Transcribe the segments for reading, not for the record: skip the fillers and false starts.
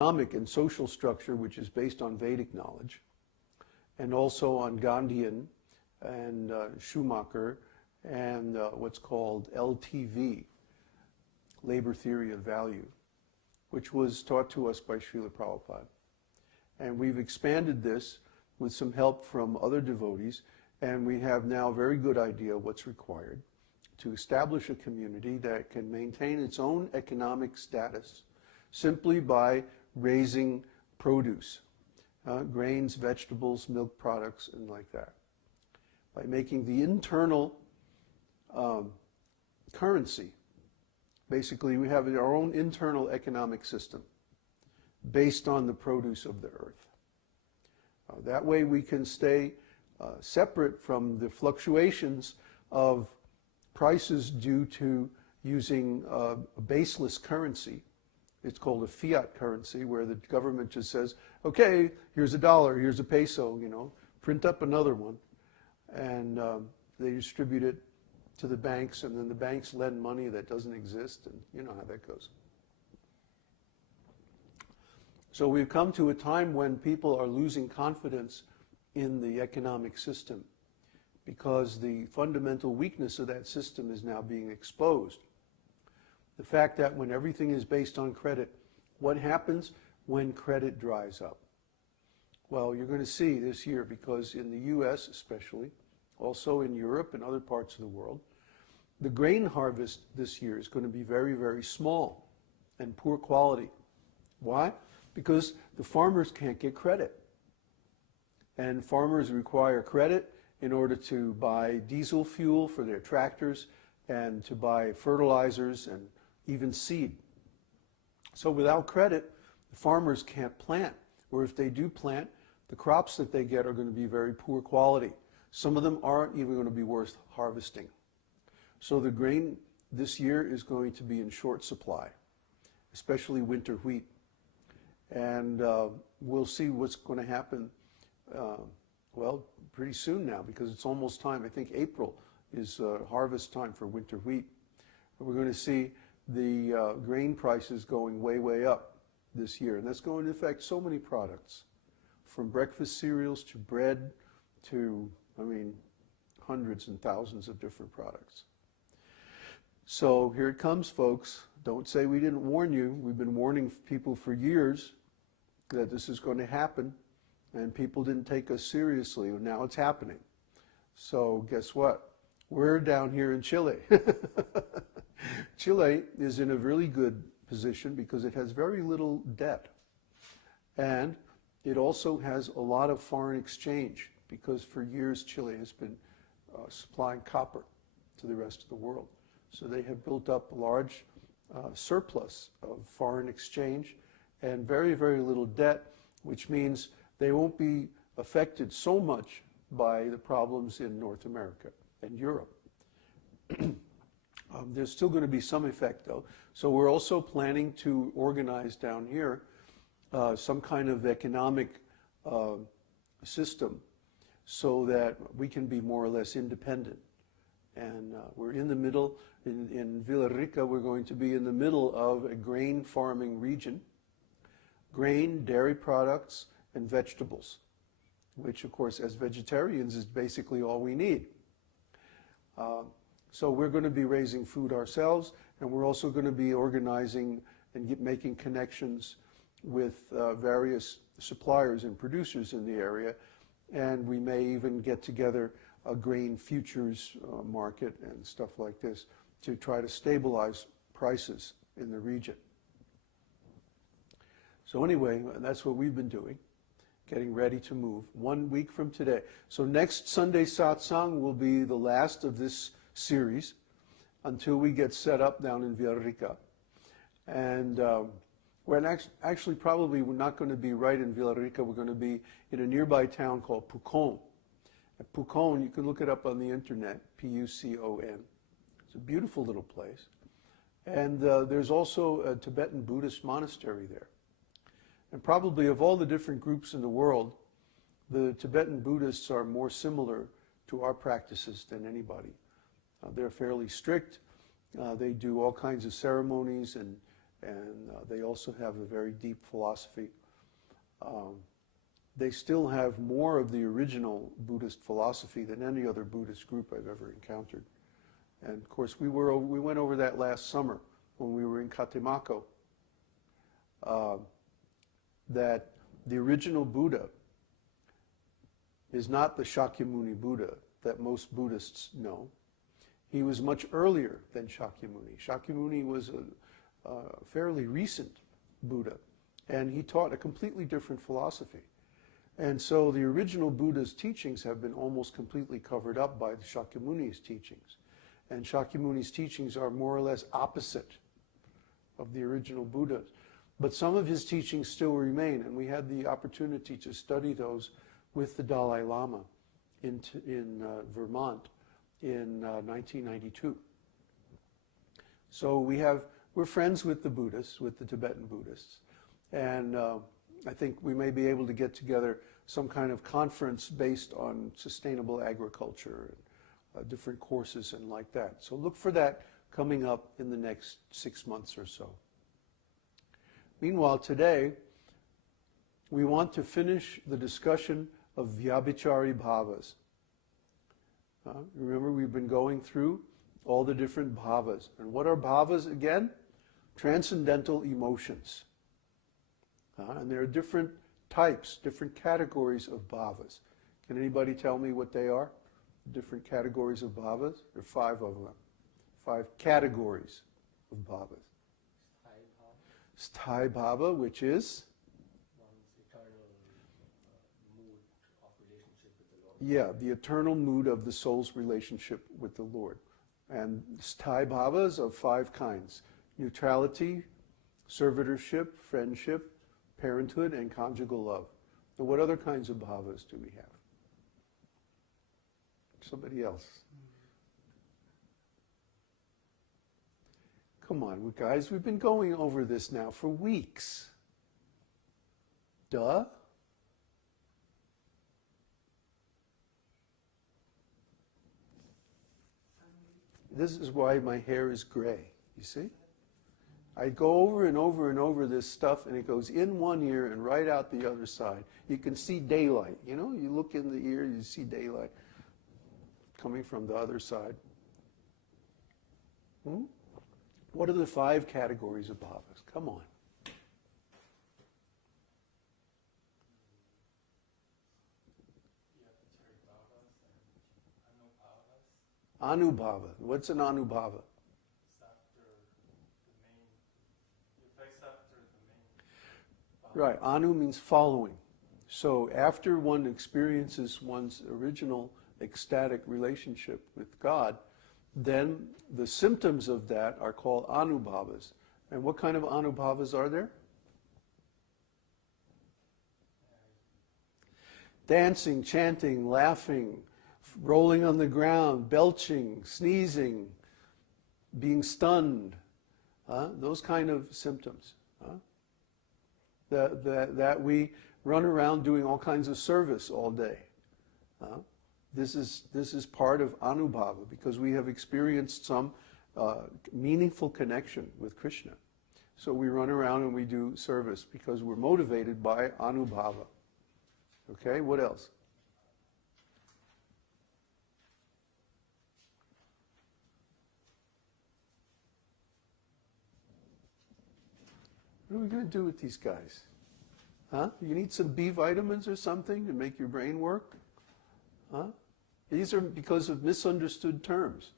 economic and social structure which is based on Vedic knowledge, and also on Gandhian and Schumacher and what's called LTV, Labor Theory of Value, which was taught to us by Srila Prabhupada. And we've expanded this with some help from other devotees, and we have now a very good idea what's required to establish a community that can maintain its own economic status simply by raising produce, grains, vegetables, milk products, and like that. By making the internal currency. Basically, we have our own internal economic system based on the produce of the earth. That way we can stay separate from the fluctuations of prices due to using a baseless currency. It's called a fiat currency, where the government just says, okay, here's a dollar, here's a peso, you know, print up another one. And they distribute it to the banks, and then the banks lend money that doesn't exist, and you know how that goes. So we've come to a time when people are losing confidence in the economic system because the fundamental weakness of that system is now being exposed. The fact that when everything is based on credit, what happens when credit dries up? Well, you're going to see this year, because in the US especially, also in Europe and other parts of the world, the grain harvest this year is going to be very, very small and poor quality. Why? Because the farmers can't get credit. And farmers require credit in order to buy diesel fuel for their tractors and to buy fertilizers and even seed. So without credit, the farmers can't plant. Or if they do plant, the crops that they get are going to be very poor quality. Some of them aren't even going to be worth harvesting. So the grain this year is going to be in short supply, especially winter wheat. And we'll see what's going to happen, well, pretty soon now, because it's almost time. I think April is harvest time for winter wheat. We're going to see the grain prices going way, way up this year. And that's going to affect so many products, from breakfast cereals to bread to, I mean, hundreds and thousands of different products. So here it comes, folks. Don't say we didn't warn you. We've been warning people for years that this is going to happen, and people didn't take us seriously, and now it's happening. So guess what? We're down here in Chile. Chile is in a really good position because it has very little debt. And it also has a lot of foreign exchange, because for years Chile has been supplying copper to the rest of the world. So they have built up a large surplus of foreign exchange and very, very little debt, which means they won't be affected so much by the problems in North America and Europe. There's still going to be some effect, though. So we're also planning to organize down here some kind of economic system so that we can be more or less independent. And we're in the middle, in Villa Rica, we're going to be in the middle of a grain farming region. Grain, dairy products, and vegetables, which of course as vegetarians is basically all we need. So we're going to be raising food ourselves, and we're also going to be organizing and making connections with various suppliers and producers in the area, and we may even get together a grain futures market and stuff like this to try to stabilize prices in the region. So anyway, that's what we've been doing, getting ready to move 1 week from today. So next Sunday Satsang will be the last of this series until we get set up down in Vyabhicari. And we're actually probably we're not going to be right in Vyabhicari. We're going to be in a nearby town called Pucón. At Pucón, you can look it up on the internet, P-U-C-O-N. It's a beautiful little place. And there's also a Tibetan Buddhist monastery there. And probably of all the different groups in the world, the Tibetan Buddhists are more similar to our practices than anybody. They're fairly strict. They do all kinds of ceremonies and they also have a very deep philosophy. They still have more of the original Buddhist philosophy than any other Buddhist group I've ever encountered. And of course, we went over that last summer when we were in Catemaco, that the original Buddha is not the Shakyamuni Buddha that most Buddhists know. He was much earlier than Shakyamuni. Shakyamuni was a fairly recent Buddha, and he taught a completely different philosophy. And so the original Buddha's teachings have been almost completely covered up by the Shakyamuni's teachings. And Shakyamuni's teachings are more or less opposite of the original Buddha's. But some of his teachings still remain, and we had the opportunity to study those with the Dalai Lama in Vermont in 1992. So we're friends with the Buddhists, with the Tibetan Buddhists, and I think we may be able to get together some kind of conference based on sustainable agriculture and different courses and like that. So look for that coming up in the next 6 months or so. Meanwhile, today, we want to finish the discussion of Vyabhicari-bhavas. Remember, we've been going through all the different bhavas. And what are bhavas again? Transcendental emotions. And there are different types, different categories of bhavas. Can anybody tell me what they are? Different categories of bhavas? There are 5 of them. 5 categories of bhavas. Sthāyi bhava, which is? One's eternal mood of relationship with the Lord. Yeah, the eternal mood of the soul's relationship with the Lord. And sthāyi bhavas of 5 kinds. Neutrality, servitorship, friendship, parenthood, and conjugal love. Now, what other kinds of bhavas do we have? Somebody else. Come on, guys, we've been going over this now for weeks. Duh. This is why my hair is gray, you see? I go over and over and over this stuff, and it goes in one ear and right out the other side. You can see daylight, you know? You look in the ear, you see daylight coming from the other side. What are the 5 categories of bhavas? Come on. Anubhava. What's an anubhava? Right, anu means following. So after one experiences one's original ecstatic relationship with God, then the symptoms of that are called anubhavas. And what kind of anubhavas are there? Dancing, chanting, laughing, rolling on the ground, belching, sneezing, being stunned, those kind of symptoms. That we run around doing all kinds of service all day. This is part of anubhava, because we have experienced some meaningful connection with Krishna. So we run around and we do service because we're motivated by anubhava. Okay, what else? What are we going to do with these guys? Huh? You need some B vitamins or something to make your brain work? Huh? These are because of misunderstood terms.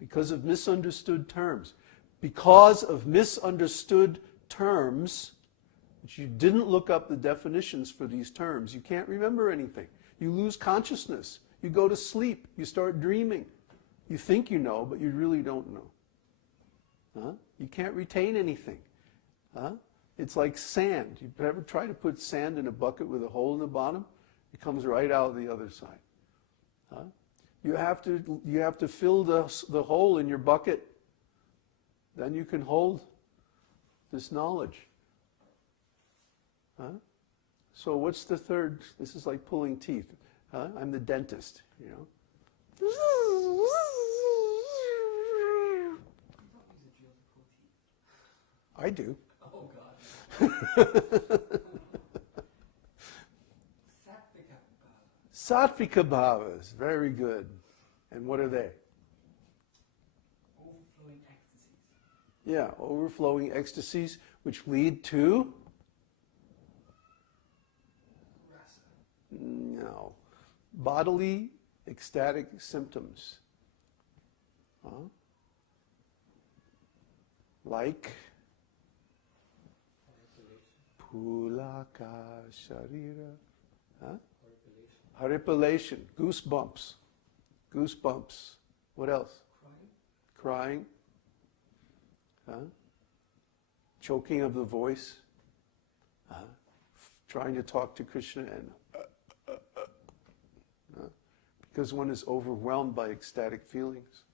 Because of misunderstood terms. Because of misunderstood terms, but you didn't look up the definitions for these terms. You can't remember anything. You lose consciousness. You go to sleep. You start dreaming. You think you know, but you really don't know. Huh? You can't retain anything. Huh? It's like sand. You ever try to put sand in a bucket with a hole in the bottom? It comes right out the other side. Huh? You have to fill the hole in your bucket. Then you can hold this knowledge. Huh? So what's the third? This is like pulling teeth. Huh? I'm the dentist, you know. I do. Oh God. Satvika-bhavas, very good. And what are they? Overflowing ecstasies. Yeah, overflowing ecstasies which lead to? Rasa. No. Bodily ecstatic symptoms. Huh? Like pulaka sharira. Huh? Haripalation. Goosebumps. Goosebumps. What else? Crying. Crying. Huh? Choking of the voice. Huh? Trying to talk to Krishna and because one is overwhelmed by ecstatic feelings.